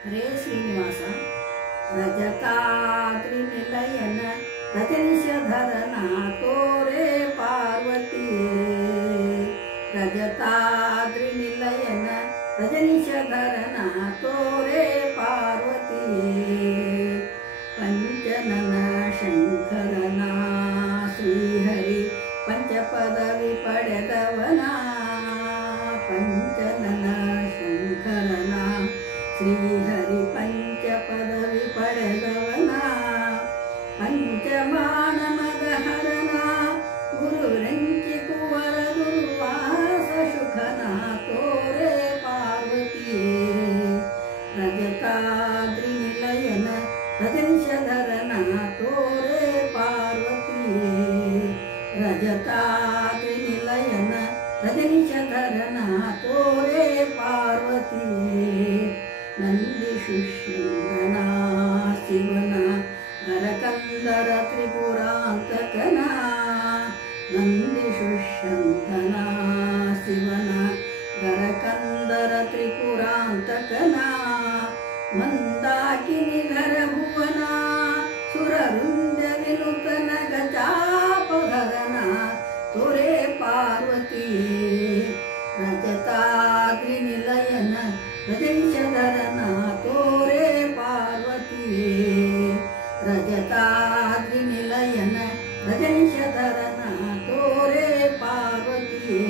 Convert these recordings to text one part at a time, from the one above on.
ಹರೇ ಶ್ರೀನಿವಾಸ ರಜತಾದ್ರಿನಿಲಯನ ರಜನಿಷಧರನ ತೋರೆ ಪಾರ್ವತಿಯೇ ರಜತಾದ್ರಿನಿಲಯನ ರಜನಿಷಧರನ ತೋರೆ ಪಾರ್ವತಿಯೇ ಪಂಚನನ ಶಂಕರನ ಶ್ರೀಹರಿ ಪಂಚಪದವಿ ಪಡೆದವನ ಪಂಚನನ ಶಂಕರನ ಶ್ರೀಹರಿ ಪಂಚಪದವಿ ಪಡೆದವನ ಪಂಚಮಾನಮದ ಹರನ ಗುರುರಂಚಿ ಕುವರ ದುರ್ವಾಸ ಶುಕನ ತೋರೆ ಪಾರ್ವತಿಯೇ ರಜತಾದ್ರಿ ನಿಲಯನ ರಜನಿಷಧರನ ತೋರೆ ಪಾರ್ವತಿಯೇ ರಜತಾದ್ರಿ ನಿಲಯನ ರಜನಿಷಧರನ ತೋರೆ ಪಾರ್ವತಿಯೇ ನಂದಿಶುಶೃಂಗನ ಶಿವನ ಗರಕಂದರ ತ್ರಿಪುರಾಂತಕನ ನಂದಿಶುಶೃಂಗನ ಶಿವನ ಗರಕಂದರ ತ್ರಿಪುರಾಂತಕನ ಮಂದಾಕಿನಿಧರ ಭುವನ ಸುರರುಂಜ ವಿನುತನ ಗಜಾಪಧರನ ತೋರೆ ಪಾರ್ವತಿಯೇ ರಜತಾದ್ರಿ ನಿಲಯನ ರಜನಿಷಧರನ ತೋರೆ ಪಾರ್ವತಿಯೇ ರಜತಾದ್ರಿ ನಿಲಯನ ರಜನಿಷಧರನ ತೋರೆ ಪಾರ್ವತಿಯೇ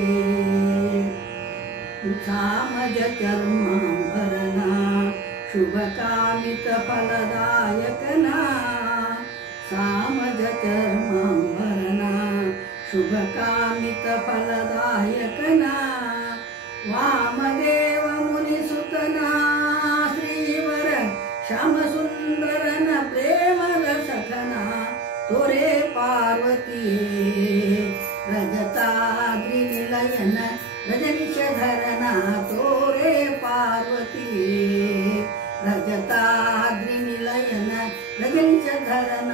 ಸಾಮಜ ಚರ್ಮಾಂಬರನ ಶುಭ ಕಾಮಿತ ಫಲದಾಯಕನ ಸಾಮಜ ಚರ್ಮಾಂಬರನ ಶುಭ ಕಾಮಿತ ಫಲದಾಯಕನ ವಾಮದೇವ ಮುನಿಸುತನ ಶ್ರೀವರ ಶ್ಯಾಮಸುಂದರನ ಪ್ರೇಮದ ಸಖನ ತೋರೆ ಪಾರ್ವತಿಯೇ ರಜತಾದ್ರಿ ನಿಲಯನ ರಜನಿಷಧರನ ತೋರೆ ಪಾರ್ವತಿಯೇ ರಜತಾದ್ರಿ ನಿಲಯನ ರಜನಿಷಧರನ